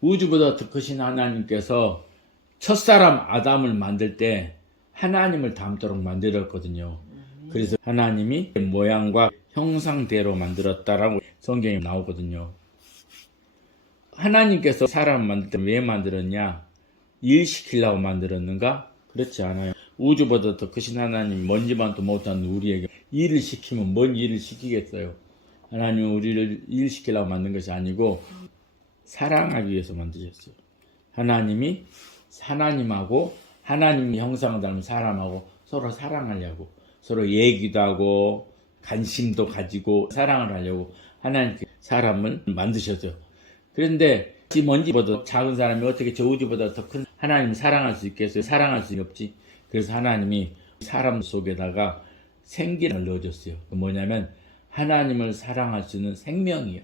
우주보다 더 크신 하나님께서 첫사람 아담을 만들 때 하나님을 닮도록 만들었거든요. 그래서 하나님이 모양과 형상대로 만들었다라고 성경에 나오거든요. 하나님께서 사람을 만들 때 왜 만들었냐? 일시키려고 만들었는가? 그렇지 않아요. 우주보다 더 크신 하나님, 먼지만도 못한 우리에게 일을 시키면 뭔 일을 시키겠어요? 하나님은 우리를 일시키려고 만든 것이 아니고 사랑하기 위해서 만드셨어요. 하나님이 하나님하고 하나님 형상을 닮은 사람하고 서로 사랑하려고, 서로 얘기도 하고 관심도 가지고 사랑을 하려고 하나님께 사람을 만드셨어요. 그런데 이 먼지보다 작은 사람이 어떻게 저 우주보다 더 큰 하나님을 사랑할 수 있겠어요? 사랑할 수 없지. 그래서 하나님이 사람 속에다가 생기를 넣어줬어요. 뭐냐면 하나님을 사랑할 수 있는 생명이에요.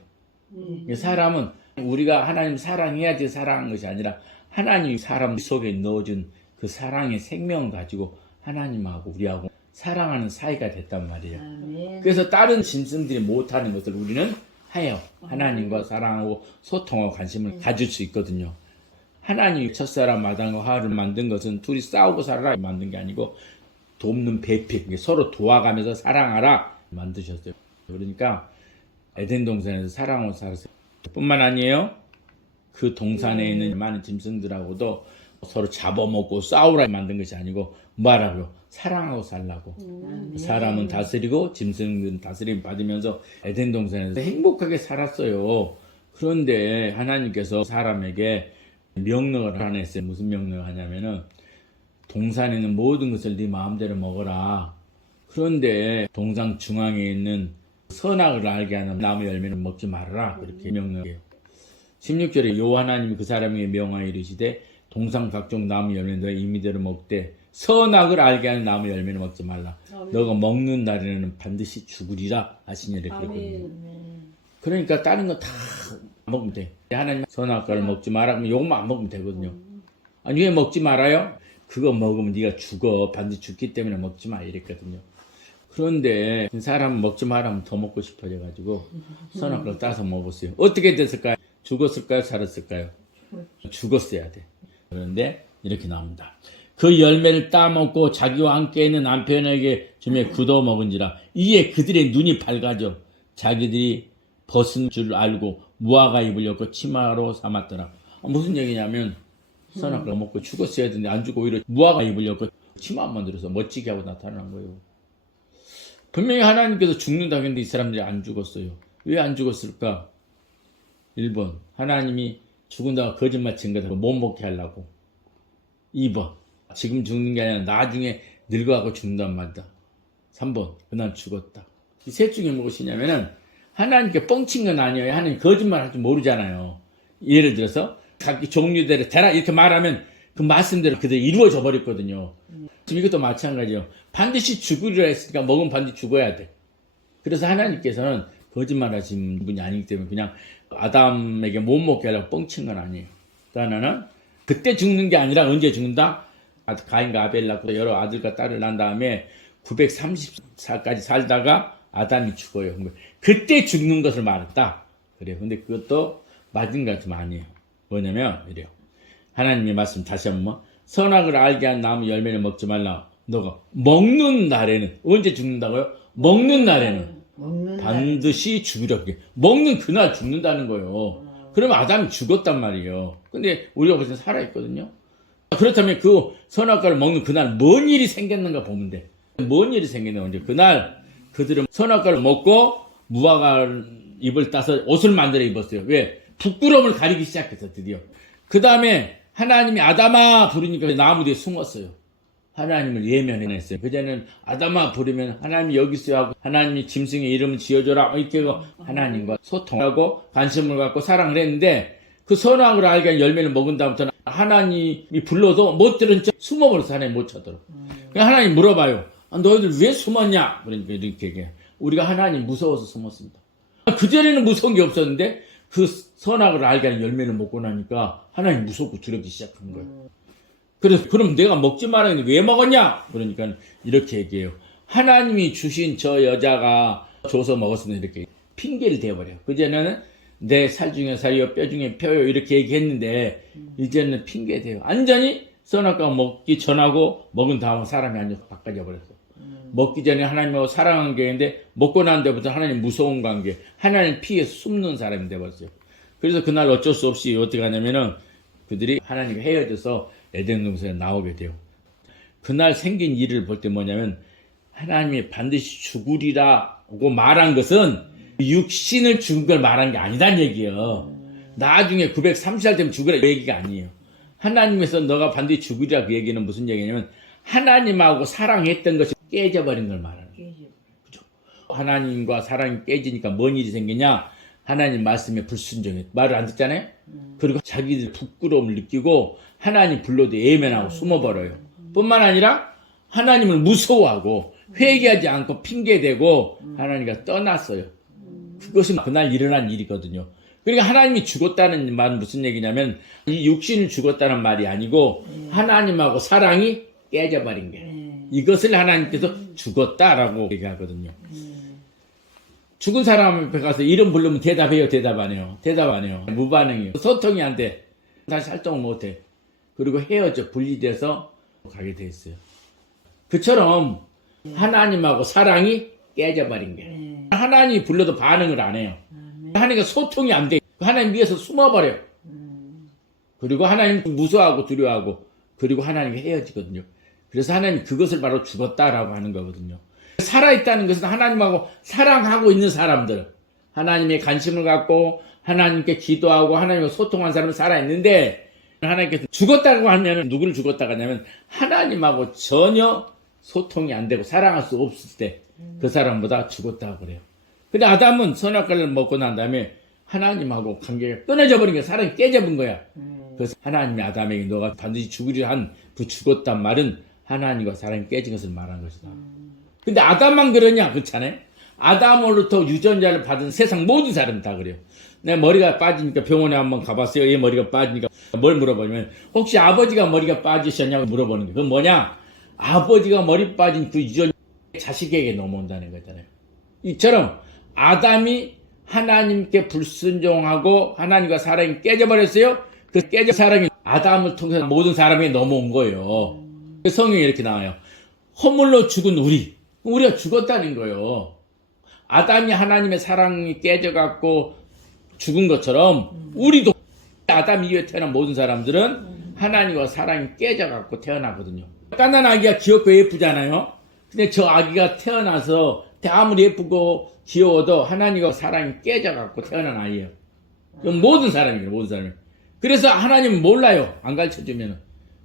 사람은 우리가 하나님 사랑해야지 사랑한 것이 아니라 하나님이 사람 속에 넣어준 그 사랑의 생명을 가지고 하나님하고 우리하고 사랑하는 사이가 됐단 말이에요. 아멘. 그래서 다른 짐승들이 못하는 것을 우리는 해요. 하나님과 사랑하고 소통하고 관심을 가질 수 있거든요. 하나님이 첫사람 아담과 하와를 만든 것은 둘이 싸우고 살아라 만든 게 아니고 돕는 배필, 서로 도와가면서 사랑하라 만드셨어요. 그러니까 에덴 동산에서 사랑하고 살았어요. 뿐만 아니에요. 그 동산에 있는 많은 짐승들하고도 서로 잡아먹고 싸우라 만든 것이 아니고 뭐하라고요? 사랑하고 살라고. 사람은 다스리고 짐승들은 다스림 받으면서 에덴 동산에서 행복하게 살았어요. 그런데 하나님께서 사람에게 명령을 하나 했어요. 무슨 명령을 하냐면은 동산에 있는 모든 것을 네 마음대로 먹어라. 그런데 동산 중앙에 있는 선악을 알게 하는 나무 열매는 먹지 말아라. 그렇게 명령해요. 16절에 여호와 하나님이 그 사람에게 명하여 이르시되 동산 각종 나무 열매는 너의 임의대로 먹되 선악을 알게 하는 나무 열매는 먹지 말라. 아멘. 너가 먹는 날에는 반드시 죽으리라 하시니 이렇게 했거든요. 그러니까 다른 거 다 먹으면 돼. 하나님 선악과를 먹지 마라. 그럼 요것만 안 먹으면 되거든요. 아니 왜 먹지 말아요? 그거 먹으면 네가 죽어. 반드시 죽기 때문에 먹지 마 이랬거든요. 그런데 사람은 먹지 말하면 더 먹고 싶어져가지고 선악과를 따서 먹었어요. 어떻게 됐을까요? 죽었을까요? 살았을까요? 죽었어야 돼. 그런데 이렇게 나옵니다. 그 열매를 따먹고 자기와 함께 있는 남편에게 주며 굳어 먹은지라 이에 그들의 눈이 밝아져 자기들이 벗은 줄 알고 무화과 잎을 엮고 치마로 삼았더라. 무슨 얘기냐면 선악과 먹고 죽었어야 되는데 안 죽고 오히려 무화과 잎을 엮고 치마 만들어서 멋지게 하고 나타난 거예요. 분명히 하나님께서 죽는다고 했는데 이 사람들이 안 죽었어요. 왜 안 죽었을까? 1번 하나님이 죽은다고 거짓말 친 거다. 못 먹게 하려고. 2번 지금 죽는 게 아니라 나중에 늙어가고 죽는단 말이다. 3번 그날 죽었다. 이 셋 중에 무엇이냐면은 하나님께 뻥친 건 아니에요. 하나님 거짓말 할 줄 모르잖아요. 예를 들어서 각 종류대로 되라 이렇게 말하면 그 말씀대로 그대로 이루어져 버렸거든요. 지금 이것도 마찬가지예요. 반드시 죽으리라 했으니까 먹으면 반드시 죽어야 돼. 그래서 하나님께서는 거짓말 하신 분이 아니기 때문에 그냥 아담에게 못 먹게 하려고 뻥친 건 아니에요. 또 하나는 그때 죽는 게 아니라 언제 죽는다? 가인과 아벨 낳고 여러 아들과 딸을 낳은 다음에 930살까지 살다가 아담이 죽어요. 그때 죽는 것을 말했다. 그래요. 근데 그것도 맞은 것 같으면 아니에요. 뭐냐면 이래요. 하나님의 말씀 다시 한번 선악을 알게 한 나무 열매를 먹지 말라. 너가 먹는 날에는 언제 죽는다고요? 먹는 날에는 반드시 죽으려. 먹는 그날 죽는다는 거예요. 그러면 아담이 죽었단 말이에요. 근데 우리가 벌써 살아있거든요. 그렇다면 그 선악과를 먹는 그날 뭔 일이 생겼는가 보면 돼. 뭔 일이 생겼는가 보면 돼. 그날 그들은 선악과를 먹고 무화과 잎을 따서 옷을 만들어 입었어요. 왜? 부끄러움을 가리기 시작해서 드디어. 그 다음에 하나님이 아담아 부르니까 나무 뒤에 숨었어요. 하나님을 예면했어요. 그전에는 아담아 부르면 하나님이 여기 있어요 하고 하나님이 짐승의 이름을 지어줘라 이렇게 하나님과 소통하고 관심을 갖고 사랑을 했는데 그 선악을 알게 한 열매를 먹은 다음부터는 하나님이 불러도 못 들은 척 숨어버려서 하나님 못 찾도록. 그러니까 하나님 물어봐요. 너희들 왜 숨었냐? 그러니까 이렇게 얘기해요. 우리가 하나님 무서워서 숨었습니다. 그전에는 무서운 게 없었는데 그 선악을 알게 하는 열매를 먹고 나니까 하나님 무섭고 두렵기 시작한 거예요. 그래서 그럼 내가 먹지 말았는데 왜 먹었냐? 그러니까 이렇게 얘기해요. 하나님이 주신 저 여자가 줘서 먹었으면 이렇게 핑계를 대버려요. 그전에는 내 살 중에 살이요 뼈 중에 뼈요 이렇게 얘기했는데 이제는 핑계대요. 완전히 선악과 먹기 전하고 먹은 다음 사람이 완전 바꿔져 버렸어. 먹기 전에 하나님하고 사랑한 관계인데 먹고 난 데부터 하나님 무서운 관계, 하나님 피해 숨는 사람이 돼버렸어요. 그래서 그날 어쩔 수 없이 어떻게 하냐면은 그들이 하나님과 헤어져서 에덴 동산에 나오게 돼요. 그날 생긴 일을 볼 때 뭐냐면 하나님이 반드시 죽으리라고 말한 것은 육신을 죽은 걸 말한 게 아니란 얘기예요. 나중에 930살 되면 죽으라 그 얘기가 아니에요. 하나님에서 너가 반드시 죽으리라 그 얘기는 무슨 얘기냐면 하나님하고 사랑했던 것이 깨져버린 걸 말하는 거예요. 그죠? 하나님과 사랑이 깨지니까 뭔 일이 생기냐? 하나님 말씀에 불순종해. 말을 안 듣잖아요? 그리고 자기들 부끄러움을 느끼고 하나님 불러도 예면하고 숨어버려요. 뿐만 아니라 하나님을 무서워하고 회개하지 않고 핑계대고 하나님과 떠났어요. 그것이 그날 일어난 일이거든요. 그러니까 하나님이 죽었다는 말은 무슨 얘기냐면 이 육신을 죽었다는 말이 아니고 하나님하고 사랑이 깨져버린 거예요. 이것을 하나님께서 죽었다라고 얘기하거든요. 죽은 사람 앞에 가서 이름 부르면 대답해요? 대답 안 해요? 대답 안 해요. 무반응이에요. 소통이 안 돼. 다시 활동을 못 해. 그리고 헤어져 분리돼서 가게 돼 있어요. 그처럼 하나님하고 사랑이 깨져버린 거예요. 하나님이 불러도 반응을 안 해요. 하나님과 소통이 안 돼. 하나님 위에서 숨어버려요. 그리고 하나님 무서워하고 두려워하고 그리고 하나님과 헤어지거든요. 그래서 하나님 그것을 바로 죽었다라고 하는 거거든요. 살아있다는 것은 하나님하고 사랑하고 있는 사람들, 하나님의 관심을 갖고 하나님께 기도하고 하나님과 소통한 사람은 살아있는데 하나님께서 죽었다고 하면 누구를 죽었다고 하냐면 하나님하고 전혀 소통이 안 되고 사랑할 수 없을 때 그 사람보다 죽었다고 그래요. 근데 아담은 선악과를 먹고 난 다음에 하나님하고 관계가 끊어져 버린 거야. 사랑이 깨져본 거야. 그래서 하나님이 아담에게 너가 반드시 죽으리라 한 그 죽었단 말은 하나님과 사랑이 깨진 것을 말한 것이다. 근데 아담만 그러냐? 그렇잖아요. 아담으로부터 유전자를 받은 세상 모든 사람 다 그래요. 내 머리가 빠지니까 병원에 한번 가봤어요. 얘 머리가 빠지니까 뭘 물어보냐면 혹시 아버지가 머리가 빠지셨냐고 물어보는 거예요. 그건 뭐냐? 아버지가 머리 빠진 그 유전 자식에게 넘어온다는 거잖아요. 이처럼 아담이 하나님께 불순종하고 하나님과 사랑이 깨져버렸어요. 그 깨져 사랑이 아담을 통해서 모든 사람에게 넘어온 거예요. 성경에 이렇게 나와요. 허물로 죽은 우리가 죽었다는 거예요. 아담이 하나님의 사랑이 깨져갖고 죽은 것처럼 우리도 아담 이후에 태어난 모든 사람들은 하나님과 사랑이 깨져갖고 태어나거든요. 깐난 아기가 귀엽고 예쁘잖아요. 근데 저 아기가 태어나서 아무리 예쁘고 귀여워도 하나님과 사랑이 깨져갖고 태어난 아이예요. 모든 사람이에요. 모든 사람이. 그래서 하나님은 몰라요. 안 가르쳐주면.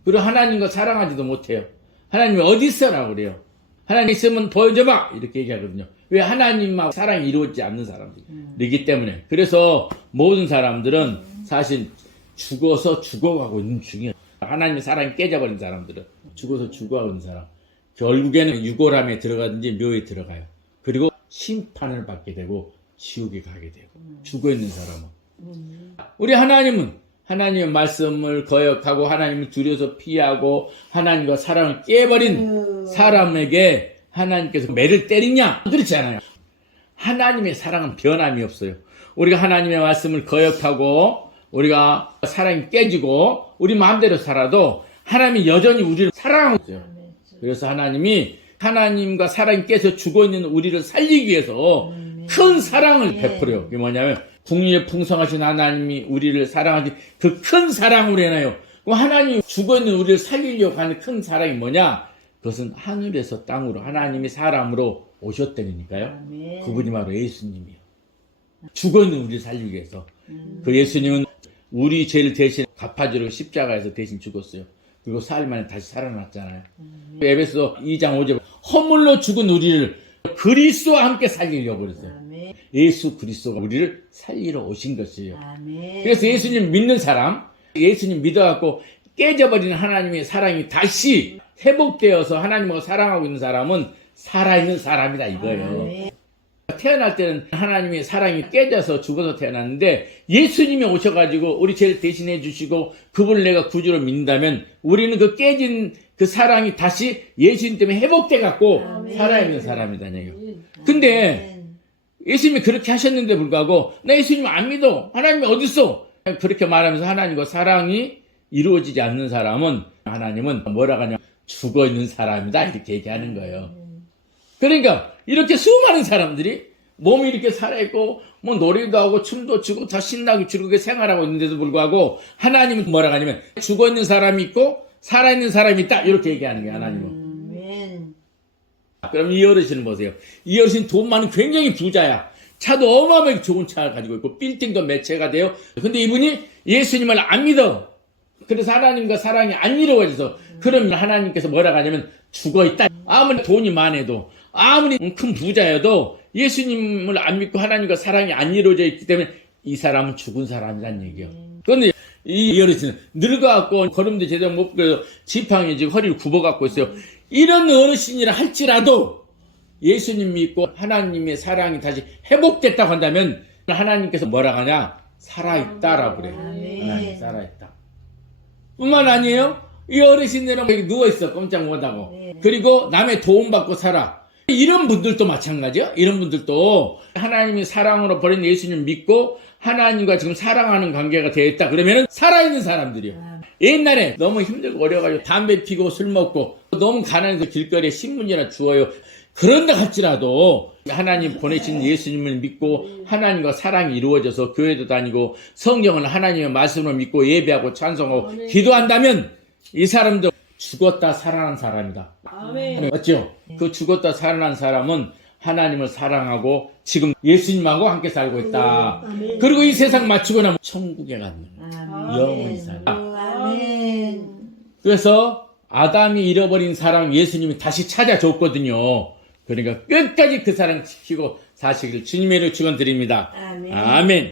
그리고 하나님과 사랑하지도 못해요. 하나님이 어디 있어라고 그래요. 하나님 있으면 보여줘봐 이렇게 얘기하거든요. 왜? 하나님하고 사랑이 이루어지지 않는 사람들이기 때문에. 그래서 모든 사람들은 사실 죽어가고 있는 중이에요. 하나님의 사랑이 깨져버린 사람들은 죽어서 죽어가고 있는 사람. 결국에는 유골함에 들어가든지 묘에 들어가요. 그리고 심판을 받게 되고 지옥에 가게 되고 죽어있는 사람은. 우리 하나님은 하나님의 말씀을 거역하고 하나님을 두려워서 피하고 하나님과 사랑을 깨버린 사람에게 하나님께서 매를 때리냐? 그렇지 않아요. 하나님의 사랑은 변함이 없어요. 우리가 하나님의 말씀을 거역하고 우리가 사랑이 깨지고 우리 마음대로 살아도 하나님이 여전히 우리를 사랑하고 있어요. 그래서 하나님이 하나님과 사랑이 깨서 죽어있는 우리를 살리기 위해서 큰 사랑을 베풀어요. 그게 뭐냐면 국리에 풍성하신 하나님이 우리를 사랑하신 그 큰 사랑으로 해놔요. 그럼 하나님이 죽어있는 우리를 살리려고 하는 큰 사랑이 뭐냐? 그것은 하늘에서 땅으로 하나님이 사람으로 오셨다니까요. 그분이 바로 예수님이에요. 죽어있는 우리를 살리기 위해서. 그 예수님은 우리 죄를 대신 갚아주려고 십자가에서 대신 죽었어요. 그리고 4일 만에 다시 살아났잖아요. 에베소 2장 5절 허물로 죽은 우리를 그리스도와 함께 살리려고 그랬어요. 예수 그리스도가 우리를 살리러 오신 것이에요. 그래서 예수님 믿는 사람, 예수님 믿어갖고 깨져버리는 하나님의 사랑이 다시 회복되어서 하나님과 사랑하고 있는 사람은 살아있는 사람이다 이거예요. 태어날 때는 하나님의 사랑이 깨져서 죽어서 태어났는데 예수님이 오셔가지고 우리 죄를 대신해 주시고 그분을 내가 구주로 믿는다면 우리는 그 깨진 그 사랑이 다시 예수님 때문에 회복돼 갖고 살아있는 사람이다. 근데 예수님이 그렇게 하셨는데 불구하고 나 예수님 안 믿어. 하나님이 어딨어? 그렇게 말하면서 하나님과 사랑이 이루어지지 않는 사람은 하나님은 뭐라고 하냐? 죽어있는 사람이다 이렇게 얘기하는 거예요. 그러니까 이렇게 수많은 사람들이 몸이 이렇게 살아있고 뭐 노래도 하고 춤도 추고 다 신나게 즐겁게 생활하고 있는데도 불구하고 하나님은 뭐라고 하냐면 죽어있는 사람이 있고 살아있는 사람이 있다 이렇게 얘기하는 거예요. 하나님은. 그럼 이 어르신을 보세요. 이 어르신 돈 많은 굉장히 부자야. 차도 어마어마하게 좋은 차를 가지고 있고 빌딩도 몇 채가 돼요. 근데 이분이 예수님을 안 믿어. 그래서 하나님과 사랑이 안 이루어져서 그러면 하나님께서 뭐라고 하냐면 죽어있다. 아무리 돈이 많아도 아무리 큰 부자여도 예수님을 안 믿고 하나님과 사랑이 안 이루어져 있기 때문에 이 사람은 죽은 사람이란 얘기예요. 그런데 이 어르신은 늙어갖고 걸음도 제대로 못 걸어서 지팡이 지금 허리를 굽어갖고 있어요. 이런 어르신이라 할지라도 예수님 믿고 하나님의 사랑이 다시 회복됐다고 한다면 하나님께서 뭐라고 하냐? 살아있다라고 그래요. 하나님 살아있다. 뿐만 아니에요. 이 어르신들은 여기 누워있어. 꼼짝 못하고. 그리고 남의 도움받고 살아. 이런 분들도 마찬가지요. 이런 분들도 하나님이 사랑으로 버린 예수님 믿고 하나님과 지금 사랑하는 관계가 되었다. 그러면 살아있는 사람들이요. 옛날에 너무 힘들고 어려가지고 담배 피고 술 먹고 너무 가난해서 길거리에 신문이나 주어요. 그런다 할지라도 하나님 보내신 예수님을 믿고 하나님과 사랑이 이루어져서 교회도 다니고 성경을 하나님의 말씀으로 믿고 예배하고 찬송하고 기도한다면 이 사람도 죽었다 살아난 사람이다. 아멘. 맞죠? 그 죽었다 살아난 사람은 하나님을 사랑하고 지금 예수님하고 함께 살고 있다. 아멘. 그리고 이 세상 마치고 나면 천국에 가는 아멘. 영원히 살아. 아멘. 그래서 아담이 잃어버린 사랑 예수님이 다시 찾아줬거든요. 그러니까 끝까지 그 사랑 지키고 사시길 주님의 이름으로 축원드립니다. 아멘. 아멘.